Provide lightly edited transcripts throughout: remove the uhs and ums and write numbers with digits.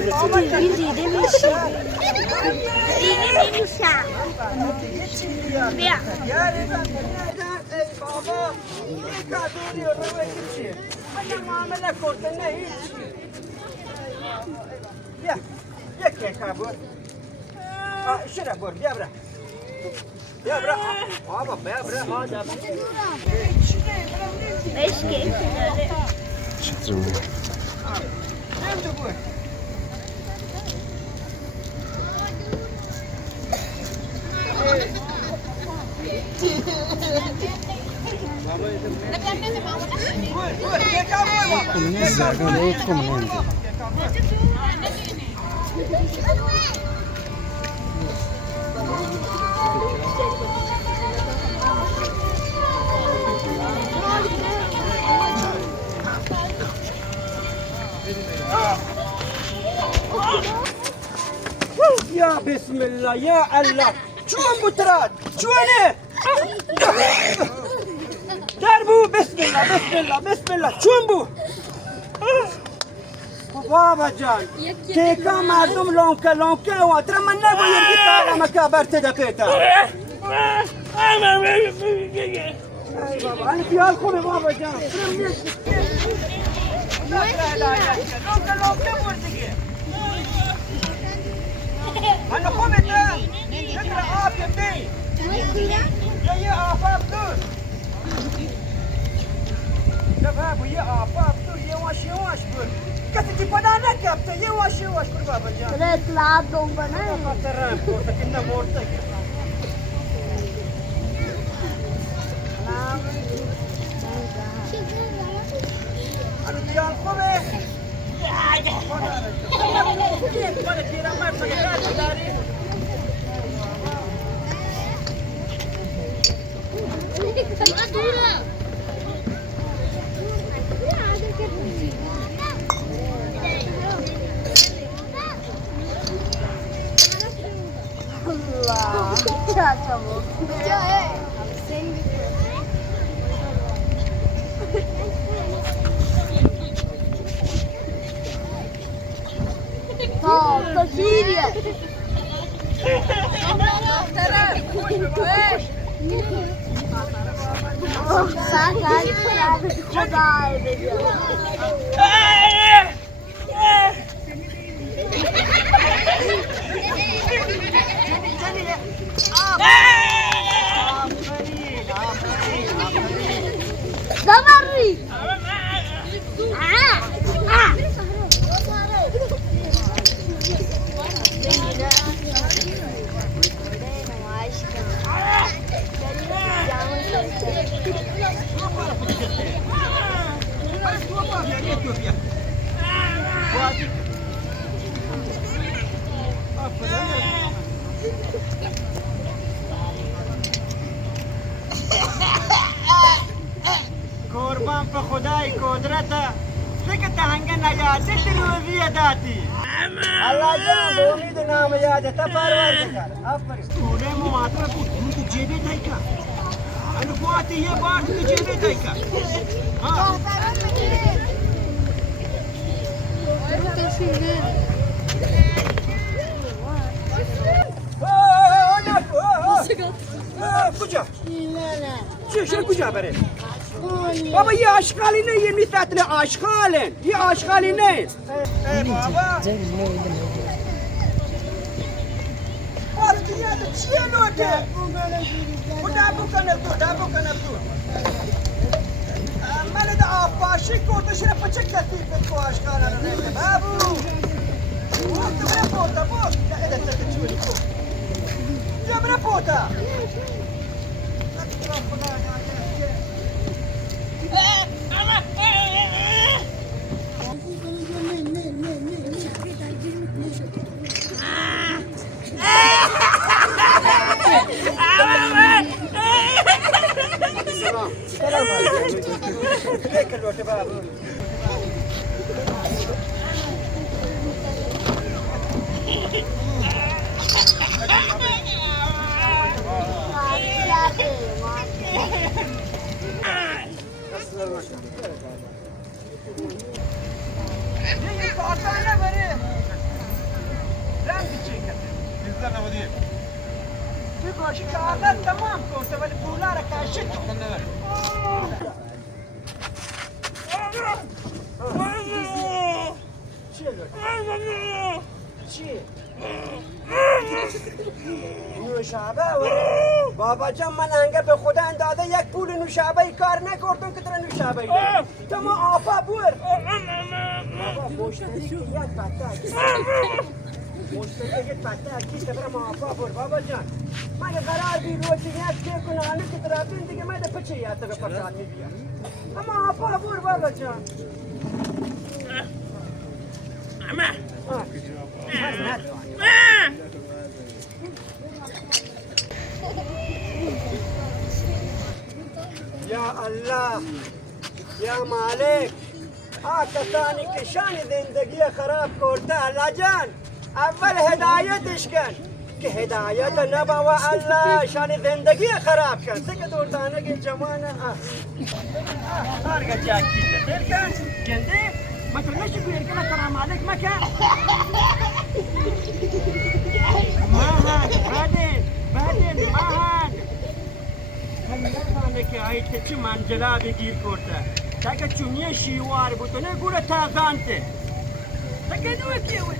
Bildiği demişim. Yeni uşağı. Ya. Baba, ne kadar diyor ama kimse. Bana muamele korktu ne hiç. Ya, ya kabul. Şuraya vur, ya bırak. Ya bırak. Baba, ya bırak. Hadi. 5 kez. Çıtırım. Nerede bu? Ya Bismillah, ya Allah. Çuvan bu tırat. Çuvanı. Der bu. Bismillah, Bismillah, Bismillah. Çuvan bu. Babacan. Teka mardum lonka lonka و ترى من نقول يرجع على مكابر تدقيتا. أنا في هالكم باباجان. لونكا لونكا بورتيجي. أنا قمت نقرأ آب يبني يا آفاق دور نفهم يا آفاق دور يواش يواش بور كتجي بدانا كابتا يواش يواش بور بابا جان Reklam dombana. ترى كورتك إنه مورتك أنا ديال قمت وأنا تيرا ما بقدر داري Allah. Çok çabuk. Sağ da giriyor. Sen gel खुदा edeceğim. Zamarri. قربان به خدای قدرت فکر تهنگ نیاد تلویزیون داتی الله جان به امید نام یاد تا پرواز کر آفرین توله مواطن کو تو جیبه تایکا انا قوت یه بار تو جیبه تایکا ها کجا؟ چه کجا بره؟ بابا یه آشغالی نه یه میتاتل آشغالن یه آشغالی نه ای بابا وارتیاد چیه نوته؟ خدا بکنه تو من دا آفاشی کردش را پچه کتیفت کو آشغالا نه بابو وقت بره پوتا بود نه ایده تکچولی کو یا بره پوتا چی کاغذ تمام کرده ولی پولا را کاشت چی؟ نوشابه بابا جان من انگه به خدا اندازه یک پول نوشابه کار نکردم که تر نوشابه تو ما آفا بور بابا مشتری که یک پتک مشتری یک پتک کیست برای ما آفا بور بابا جان من قرار بی روچی یک که کنانه که تر بین دیگه من ده پچه یاد به پرسات می بیام اما آفا بور بابا جان یا الله یا مالک کسانی که شان زندگی خراب کرده الله جان اول هدایتش کن که هدایت نبا الله شان زندگی خراب کن سکه دوردانه که جمانه آرگا جاکی تیر کن جنده مثل نشی بیر کنه سلام علیک مکن مهد بعدین مهد همه که آیت چی منجلا بگیر کرده تاکه چونیه شیوار بودو نه گوره تازانته تاکه نوه کیوه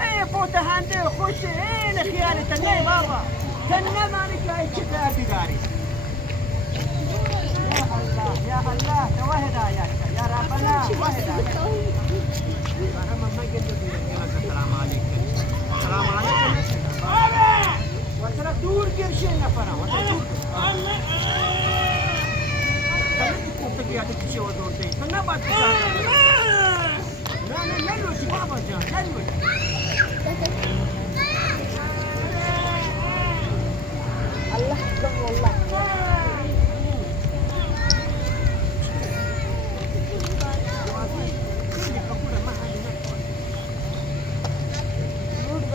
ای فوته هنده خوشه ای نخیالی تنه بابا تنه مانی که آیت چی کردی داری یا الله تو هدایت یا ربنا وهدایت انا ما قلت السلام عليكم السلام عليكم وترى دور قرشي نفرا وترى دور كنت قاعد تمشي ودور دي انا بعد لا لوتي بابا جان لا لوتي الله يحفظك والله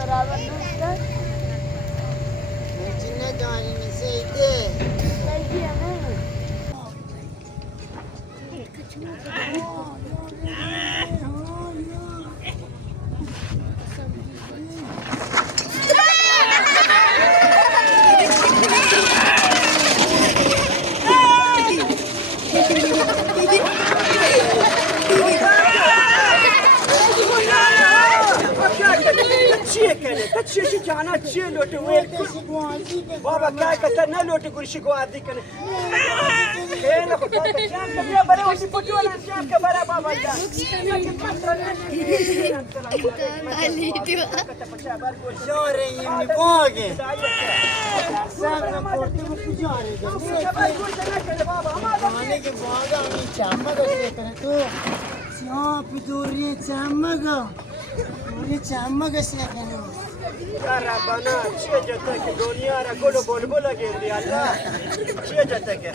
beraber dururken Ne dağını sevdi. belki yemeği. تشي جانا تشي لوتي ويل بابا كاي كتر نا لوتي غرشي غوادي كن ايه نا كتا جام كبيا برا وسي پوتولا جام كبرا بابا جان جاره یمی باگه سر پورتی بو جاره مانے کے باگا می چمگا دیکھنے تو سیاہ پدوری چمگا پوری چمگا سیکھنے يا ربنا چیه جاتا که دنیا را گل و بلبل گردی الله چیه جاتا که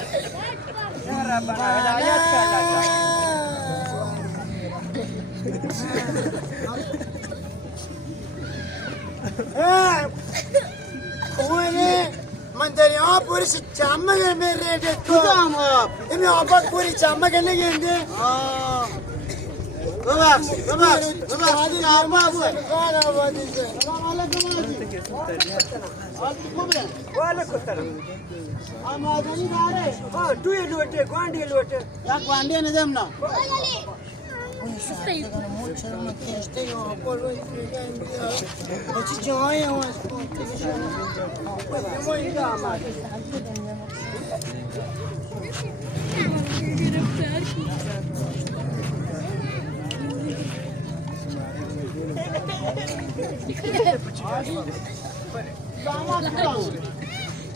یا ربنا هدایت کن اوه من دریا پوری چمگا میره تو کدام آب این آبا پوری چمگا نگنده ببخش نرما بود خان آبادی سے سلام علیکم آجی وعلیکم السلام آمادنی داره ها دوی لوٹه گوانڈی لوٹه یک وانده نزم نا موچرم کشته یا پولو بچی جای آواز ما اینجا آماده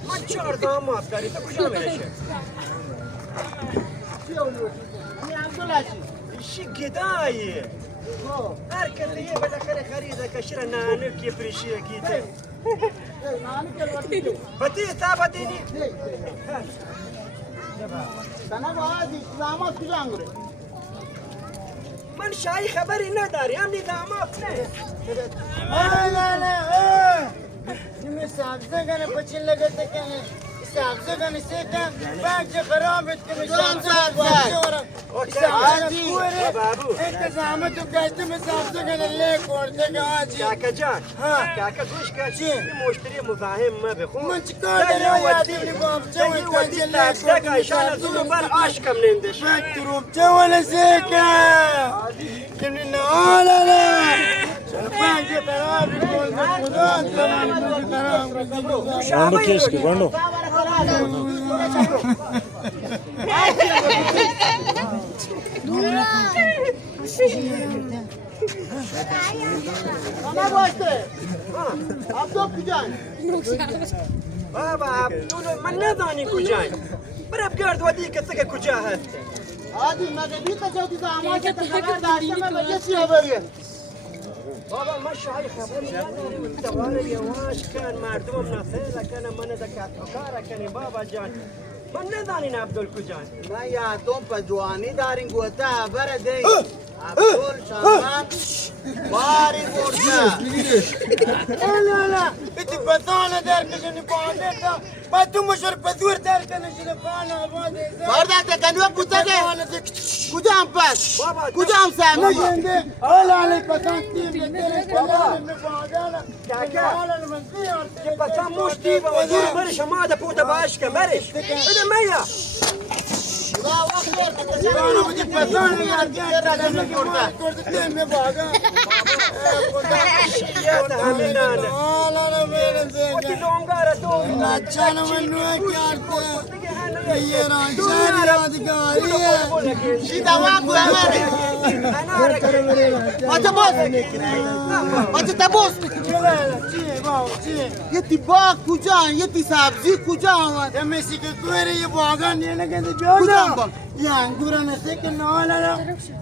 من چهار داماد داری تو کجا میرشه ایشی گدایه هر کسی یه بالاخره خریده کشیر نانک یه پریشیه گیده بطی تا بطینی من شایی خبری نداری هم داماد نه نه نمی سبزه کنه پچین لگته کنه سبزه کنی سیکن بچه خرابت کنی سبزه عادی بابو انت زحمت و کشتی به سبزه کنی لی کرده که آجی کاکا جان کاکا گوش کن چی؟ مشتری مفاهم ما بخون من چیکار دارم یادی بلی بابچه و کنجه لی تاکسه ایشان از اون بر عشقم نندش بکتروبچه ولی سیکن کنی نهالا نه بچه خرابی کنده خدا تمام خراب Quando kesku, quando? Bana başla. Abdul Kucan. بابا عبدول من ندانی کجای برای بگرد ودی کسی که کجا هست Hadi mezhebi tecavüz damatı haber dağıtma ve geçiyor haberi. بابا ما شای خبری نداریم دواره یواش کن مردمم نسیل کنه من دکت کار کنی بابا جان من ندانین عبدال کجای ما یادم پجوانی داریم گوته خبر دی. عبدول شامان باری برده. نه ایتی بسانه در کشنی پانه تا ما تو مشور پدور در کنشی پانه آباده. برده تکنیو بوده که کجام پس کجام سامی. حالا علی پسان تیم بترش بابا. که پسا مشتی با وزیر برش ما ده پوتا باش که برش بده میا Bana bu tip pasan ya diğer adamla kurdu temme baga. شیعت همین نانه Ağlana böyle وقتی zeka. لونگاره تو Açana menüye kârtı. Ye rajari yadgariye. Şida vaku amare. Acha boss. Acha tabos. Çiğ bav çiğ. Ye tibak kucan ye tisabzi kucan var. Ya mesike kuere ye baga niye ne kendi kucan bak. Ya angura ne seke nalala.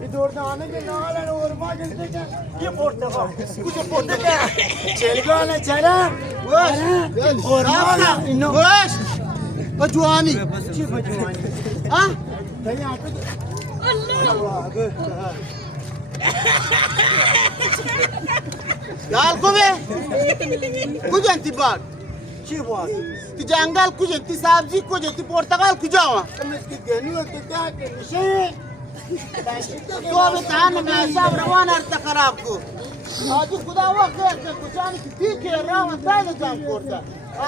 Bir dordane ke nalala orma seke. یه پرتقال Kucha portaka. Chelgana chala. Boş. Orma ino. Boş. Pajuani. Çiğ pajuani. Ha? Dayı artık. Gel kove. Kujan tibak. چی باز تی جنگل کجا تی سبزی کجا تی پرتقال کجا وا کمیسکی گنی و تی کیا که میشه تو به تان میاساب روان ارت خراب کو آجی خدا وقت که کجا نی تی که روان تای جان کرده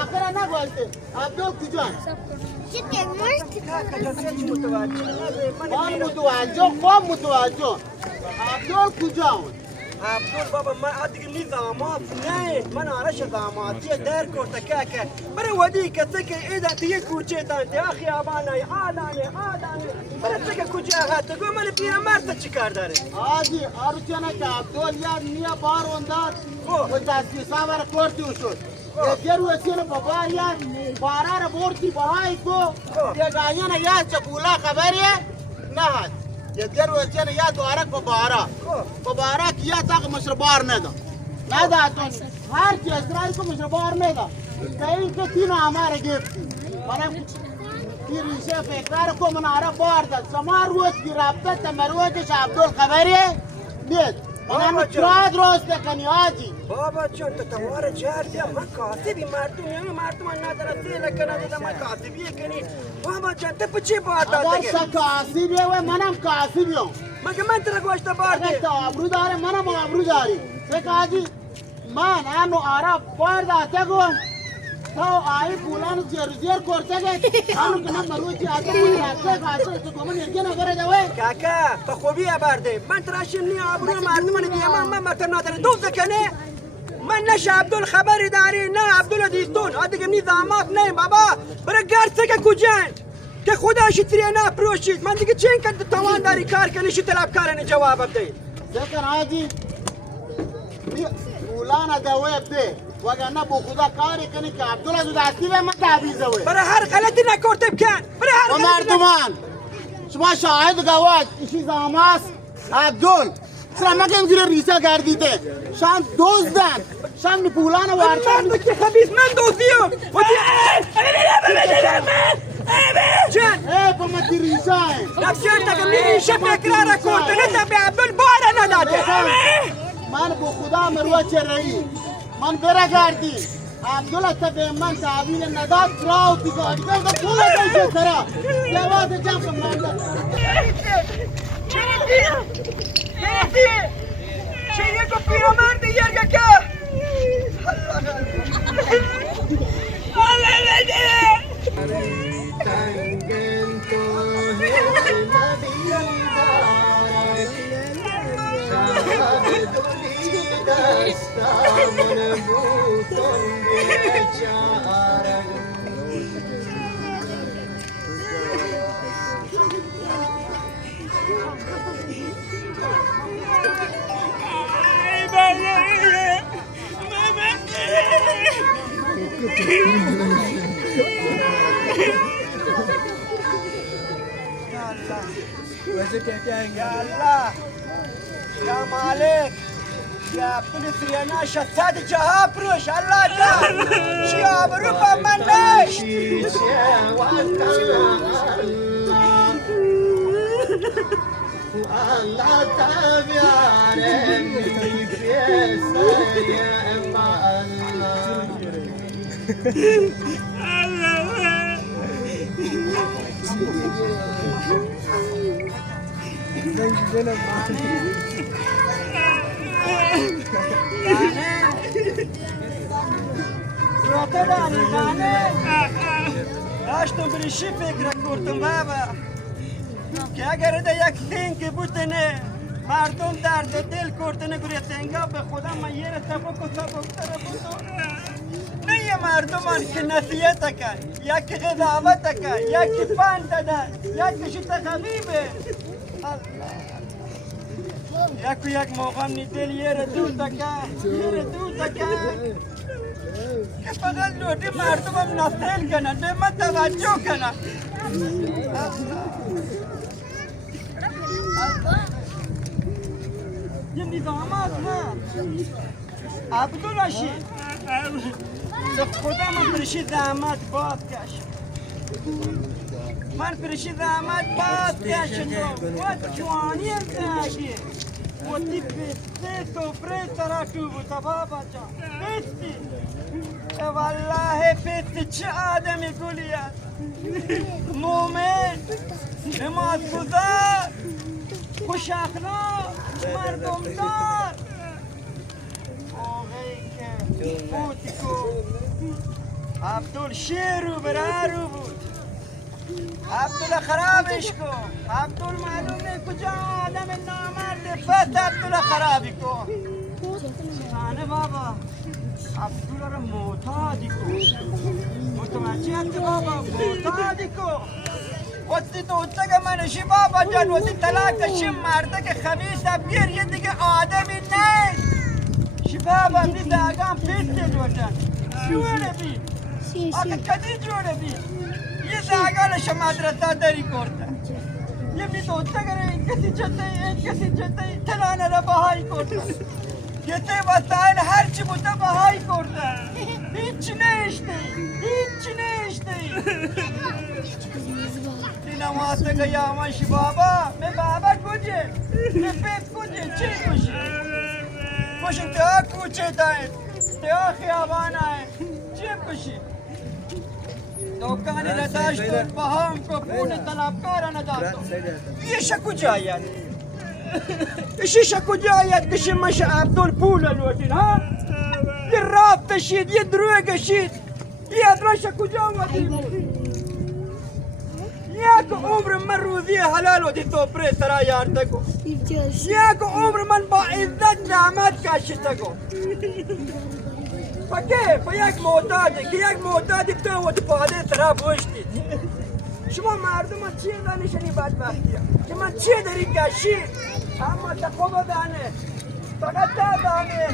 آخر نه گفته عبدال کجا قام متوجه عبدال کجا عبدال بابا ما ادق نظامات نه من عرش ضاماتي دار كورتكاكا برا وديك تك اذا تي كوچه تانت اخي ابانا عاداني برا تك كوچه هات گو من بیا مرت چیکار داره آجی آروچنا که عبدال یاد نیا بار وندار و دستی ساور کورتی وشد یه روزین بابار یاد بارار بورتی بهای کو یه گاینا یاد چکولا خبریه نه یه روزین یاد دوارک بابارا کیا تاق مشربار ندا نداتون هر کی اسرائیل کو مشربار ندا کہیں که تین ہمارے گفتی منم تیر ریشه فکر کو مناره بار داد شما روز کی رابطه تمروجش عبدال خبریه نیست منم چرا درست کنی آجی بابا چون تو توار جردی ما کاتبی مردم نداره دیل کنه دیدم ما کاتبی کنی بابا چون تو چی باید اگر داده کاسیبیه و منم کاسیبیم مگه من ترا گوشت بارده اگر تو آبرو داره منم آبرو داری فکر آجی من همو عرب بار داده گم تو آئی پولان زیر کرده گه همو که من مروچی آده بودی آده خاصه تو کمون یکی نگره دوه کاکا به خوبی برده من تراشنی آبرو مردم دیگه من مرتب نداره دوز کنه من نش عبدال خبری داری نه عبدال دیستون دیگه نظامات نه بابا برای گرسه که کجاند که خداش تریه نه پروشید من دیگه چین که توان داری کار کنی شی طلب کارنی جواب بدهید ذکر آجی پولان دوه بده وگرنه با خدا کاری کنی که عبدالله دو دستی به من تعویزه وی برای هر غلطی نکرده بکن برای هر و غلطی مردمان شما شاهد گواهد ایشی زاماس عبدال سلام نکن گیره ریسه گردیده شان دزدن شان پولان وارتن مرد که خبیث من دوزیم جان ای پا من تی ریسه هی نفسیان تاکه میشه فکرارا کرده نتا به عبدال باره نداده من با خدا مروه چه رئی من برگردی عبدالله تبع من تعبين النداد راو تقعد قلت كله جاي ترى يا واد جنب من ده شيء کو پیرامون دیگر که يا الله يا مالك يا بنت ريانا شتات جهابروش الله جا شياب ربا منش الله تبياني في سيئ ما داشتم بریشی فکر کردم بابا که اگر ده یک تنگ بودنه مردم درد دل کردنه گریتنگا به خدا من یه تبک و تبکتر بودم نه یه مردمان که نصیحت کن یکی قضاوت کن یکی پند دادن یکی شتا خبیبه یک موقع نیدل یه دو تکن که فقط لوٹی مردمم نسل کنن به من توجه کنن یه نظامات ها عبدالرشید به خدا من پرشی زحمت باد کشم من پرشی زحمت باد کشم و جوانی زندگی و تی پسته سفره سراکو بود بابا جان پستی والله پستی چه آدمی گلی است مومن نماز گذار خوش اخلاق مردمدار آقایی که بودی کو عبدال شیرو برارو بود عبدال خرابش کن عبدال معلومه کجا آدم نامرد فت عبدال خرابی کن نه بابا عبدال را معتادی کن متوجه هستی بابا معتادی کن وقتی تو اتگه منشی بابا جان وقتی طلاق شی مرده که خبیثه بیر یه دیگه آدمی نه شی بابا بی داگان پیسته جوشن جوره بی آقا کدی جوره بی یه داگانش مدرسه داری کرده یه بی تو اتگه این کسی چطه تلانه را بهایی کرده یه تی وسائل هرچی بوده بهایی کرده هیچی نشتی نمازه که یامنشی بابا به بابا کجه به پیت کجه چی کشی کشی تیا کوچه داید تیا خیابان آئے چی کشی دوکانی نداشتون بهم کو پول طلبکار نداشتون یه شکو جاید ایشی شکو جاید کشی مش عبدال پول لوٹین ها یه راب تشید یه دروه کشید یه ادرا شکو جا آمدی بود یک عمر من روزی حلال ودی تو پره سرا یارده کو یک عمر من با عزت نعمت کشیده کو فکر یک معتادی که یک معتادی تو ودی پاده سرا بوشتید شما مردم چیه دانشنی بدبختیه که من چیه داری کشید اما تقوم دانه فقط دانه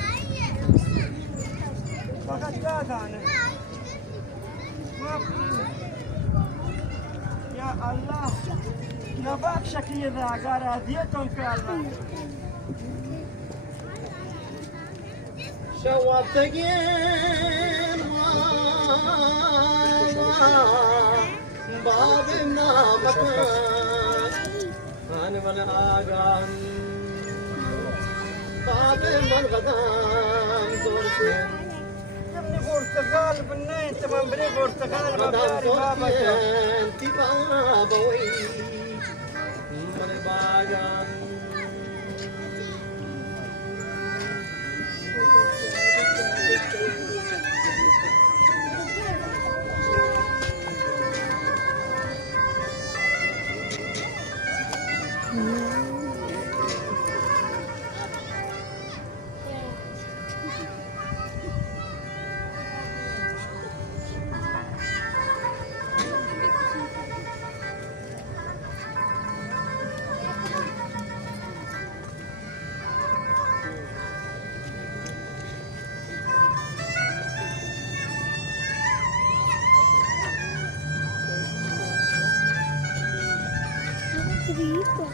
یا الله یا باک شکلی داگر اذیتون کردن شوابتگین باب نامک آن من آگام باب من غدام زور سے غرتغال بالنين تمام بري غرتغال مباري بابا انت بابا وي من باجان Rico.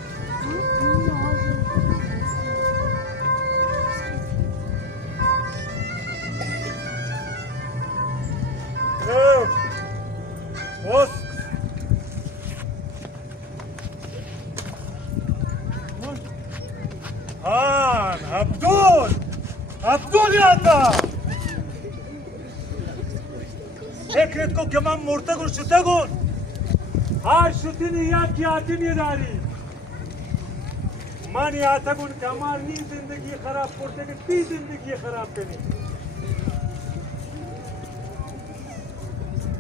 بص هان عبدول يلا فكرتكم كمان مرتقل شو تقول هاي شتني ياك ياتني داري من ياتقون كمال نی زندگی خراب کرتے کہ تی زندگی خراب کرنی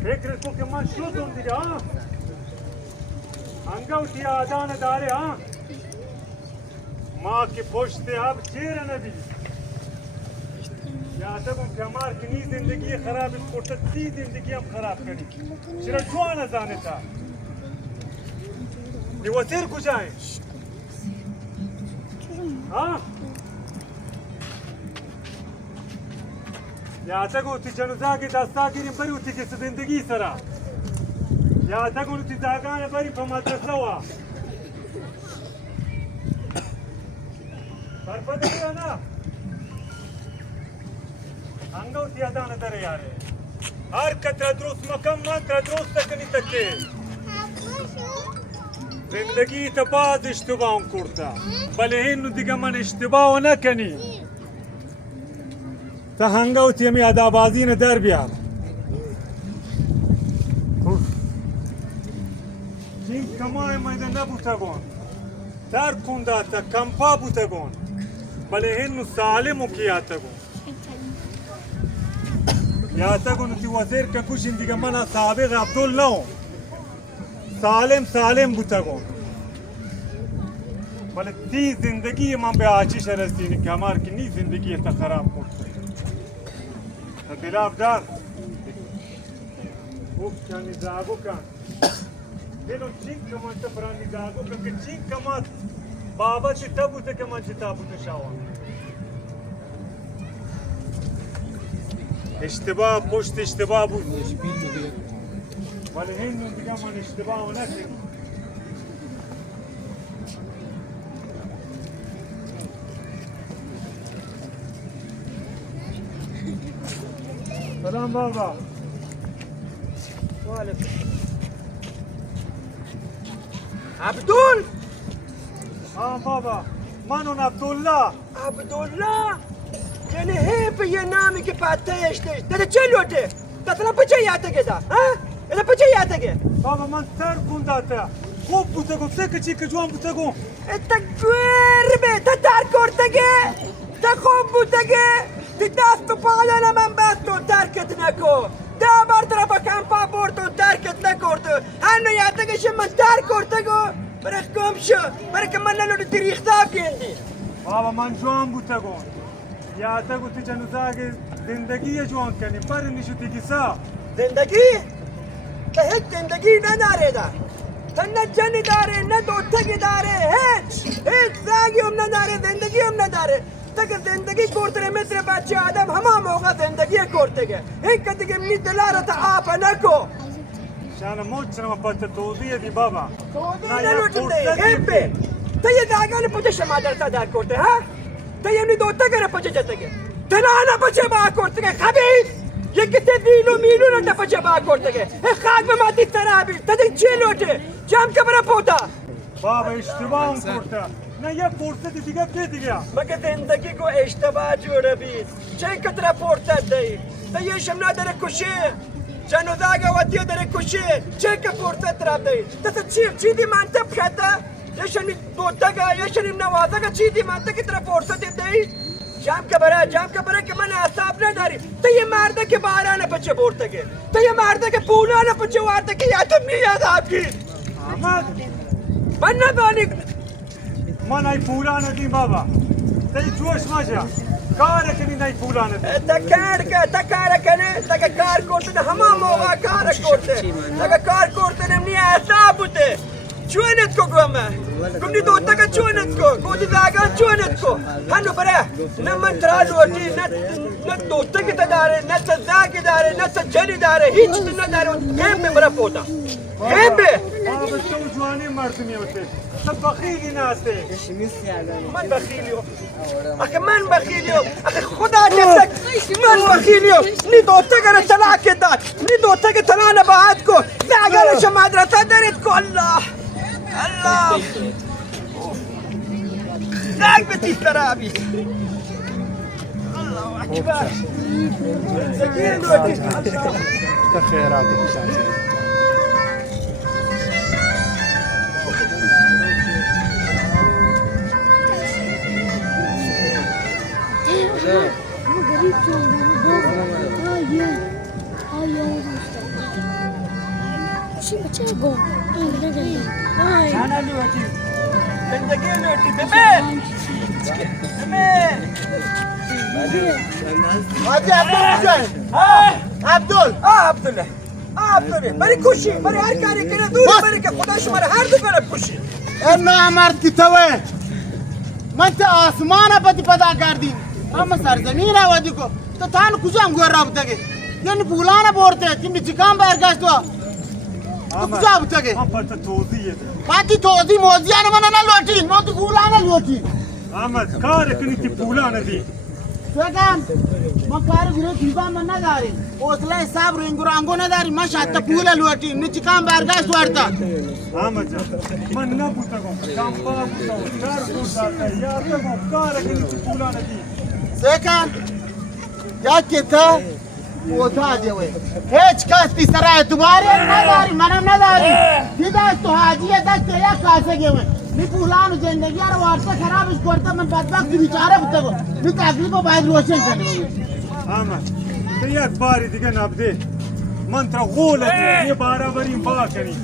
فکر کو کہ من شو دون دیگه ها انگوٹی آدان داره ها ما که پشت اب چیر نبی یاتقون کمال که نی زندگی خراب کرتے تی زندگی هم خراب کرنی چرا جوان زانه تا دی وزیر کجای ها یا تگو تی جنوزاگی دستا گیریم بری و تی کس زندگی سرا یا تگو تی داگان بری پا مدرسه وا برپده بیا نا انگو تی ادانه داره یاره هر کتر درست مکم من تر درست تکنی تکه زندگی تا باز اشتباه کرده بله اینو دیگه من اشتباه نکنی تا هنگاوتی همی ادابازی نه در بیار چین کمای میده نبوتگون در کنده تا کمپا بوتگون بله اینو سالمو کیاتگون یاتگون تی وزیر که کشین دیگه من سابق عبدال نو سالم بوتگون ولی تی زندگی من به آچیش رسینی که همار که نی زندگی تا خراب کرده تا دلاف دار اوف چا نزاگو کن دلو چین کمان تا بران نزاگو کن که چین کمان بابا چی تا بوده که من چی تا بوده شاوان اشتباه پشت اشتباه بود ولی هنو دیگه من اشتباه نکنم سلام بابا وعلیکم عبدول ها بابا من اون عبدالله یعنی هی به یه نامی که پتهش داشت ده چه لوته؟ ده تلا پچه یاتگه ده ها؟ ده پچه یاتگه؟ بابا من سر کنداتا خوب بوتگو سکه چی که جوان بوتگو تا گربه تا تر کرتگه تا خوب بوتگه دی دست و پایان من بستون ترکت نکو ده بار طرف کمپا بردون ترکت نکردو هنو یاتگش من تر کرتگو برای گم شو برای که من نلو دی ریختاب گندی بابا من جوان بوتگو یاتگو تی جنوزاگی زندگی جوان کنی پر نیشو تی کسا زندگی؟ که هیچ زندگی نداره ده نه جنی داره نه دوتگی داره هیچ زنگی هم نداره زندگی هم نداره تا که زندگی کرده مثل بچه آدم همه موقع زندگی کرده این که دیگه می دلاره تا آپا نکو شان موچنم پچه توضیح دی بابا توضیح نلوچنده هیپه تا یه داگان پچه شما درسا در کرده ها تا یه نی دوتگی رو پچه جتگه تنانا پچه با کرده خبیث یکی تدیلو میلو رو دفعه با کرده خاک به ماتی ترابی تا دی چی لوٹه جام که برا پوتا بابا اشتباه اون کرده نه یک فرصت دیگه بده مگه زندگی کو اشتباه جوړه بید چه کتره پورته دی ته یشم نداره کشه جنو داگه و دیو داره کشه چه که پورته ترا دی ته چی دی منطق پخته یشم دوتگه یشم نوازگه چی دی منطقی ترا پورته دی جام که برای که من اعصاب نداری تو یه مرده که بارانه پچه بورتگه تو یه مرده که پولانه پچه وارتگه یا تو میاد آبگیر احمد من ندانی من ای پولا ندیم بابا تی جوش مجا کار کنی نی پولا ندیم تا کار کنه تا کار کرده همه موقع کار کرده تا کار کرده نمی اعصاب بوده چونت کو گومه گمنی دوتا کا چونت کو گودی داگان چونت کو هنو بره نه من ترالوٹی نه دوتا کی داره نه سزا کی داره نه سجلی داره هیچ نداره گیم به برا پوتا گیم به بابا تو جوانی مردمی ہوتے سب بخیلی ناسته من بخیلیو آخه من بخیلیو آخه خدا جسک من بخیلیو نی دوتا کا طلاق داد نی دوتا کی طلاق بعد کو داگانش مدرسه دارید کو الله الله زنگ به تیز ترابی الله اکبر غریب چی بچه گو جانا لوٹی زندگی لوٹی ببین حاجی عبدال عبدالله بری کشی بری هر کاری کنه دوری بری که خدا شما رو هر دو بره کشی این نامرد کی توه من تا آسمان پتی پدا کردیم اما سرزمین آوادی کو تو تان کجا هم گوه را بودگه یعنی پولانه بورته تیم چیکام برگشت تو کجا بودگه من پتا توضیح ده پاتی توضیح موضیانه من نلوٹین من تو پولانه لوٹین احمد کار کنی تی پولا ندیم سوگم من کار گروه دیبا من نداریم حوصله صبر اینگو نداریم من شاید پول لوٹین نه چیکام برگشت ورتا احمد جان من نبودتگم کمپا بودتگم کار بودتگم یادتگم کار کنی تی پولا ندیم سکن یا کتا پوتا دیوه هیچ کس پی سر اعتباری نداری منم نداری دیده تو حاجیه دست یا کاسه گیوه می پولان زندگی رو وارثه خرابش کرده من بدبخت بیچاره بودم می تکلیف باید روشن کنم احمد تو یک باری دیگه نبده من ترا غول دی یه برابریم با کنی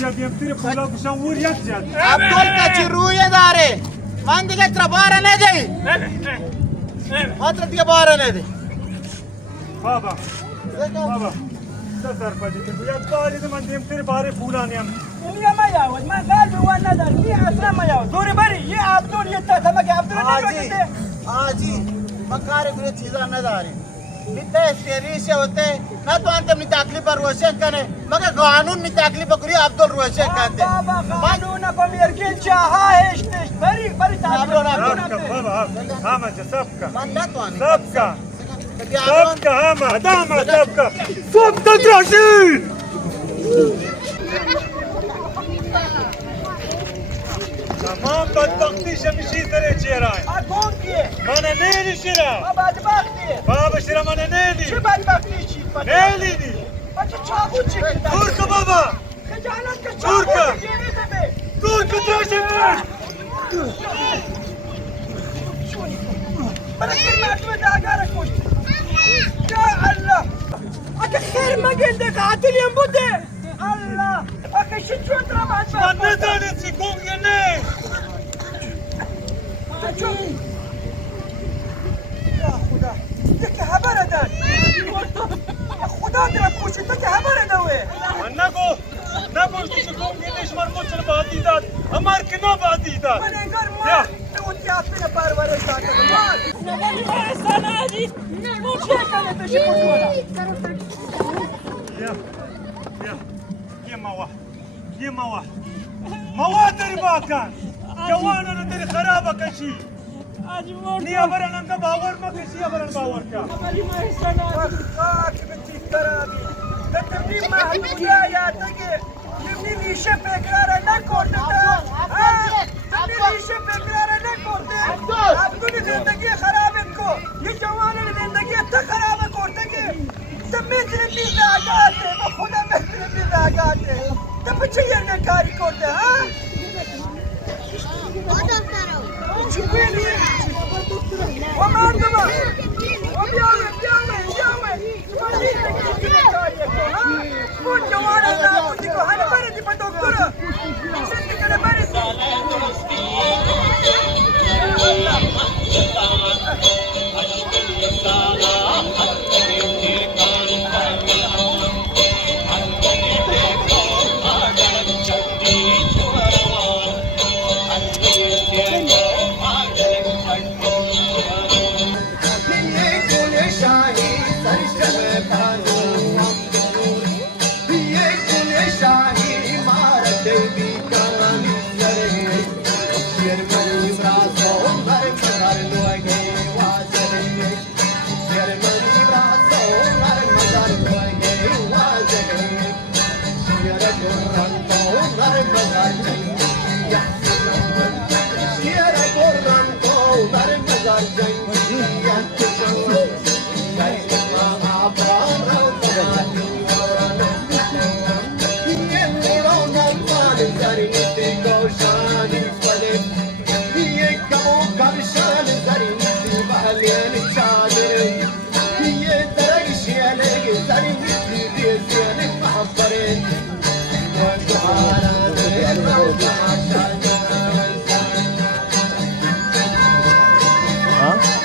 یا بیم تیر پولا کشم ور یک جد عبدال کچی روی داره من دیگه ترا باره نده من ترا دیگه باره نده بابا سر پدی که یک باری دی من دیم تیر باره پولا نیم یه ما یاود من قلب وان ندارم یه اصلا ما یاود دوری بری یه عبدال یه تا مگه عبدال نمیده آجی من کار گروه چیزا نداریم میته استریشه होते ना तो अंत में तकलीफ पर रोशन करे मगर कानून में तकलीफ करी अब्दुल रोशन करते بابا قانون کو میرگین چاها هشتش بری بابا احمد سبکا من لا تو انا سبکا احمد سبکا دراشی تمام بدبختی شمیشی داره چهرای اکون کیه من نیلی شیرا بابا بدبختیه بابا شیرا من نیلی چه بدبختی چی نیلی دی بچه چاقو چی کردن ترکا بابا خجالت که چاقو ترکا بگیریده به ترکا دراشی برای که مردم داگره کشت یا الله اگه خیر مگنده قاتلیم بوده الله اگه شد چون را من بدبخت ندانید چی کن یا نه یا خدا یکی خبر داد خدا دلم کشید تو که خبر دوه من نگو چی کن یا نش من مچل بادی داد امار که نبادی داد من انگار ما اون یافتن پرورش دادم مال نگلی مارستان عزیز چیه کنه بشه پشوارا یه مواد داری باکن جوانانو داری خرابه کشی نیا برن انگا باور مکشی یا برن باور که خاک به تیف کرابی تتبیم محدوده یا تگه یمنی میشه فکراره نکرده ها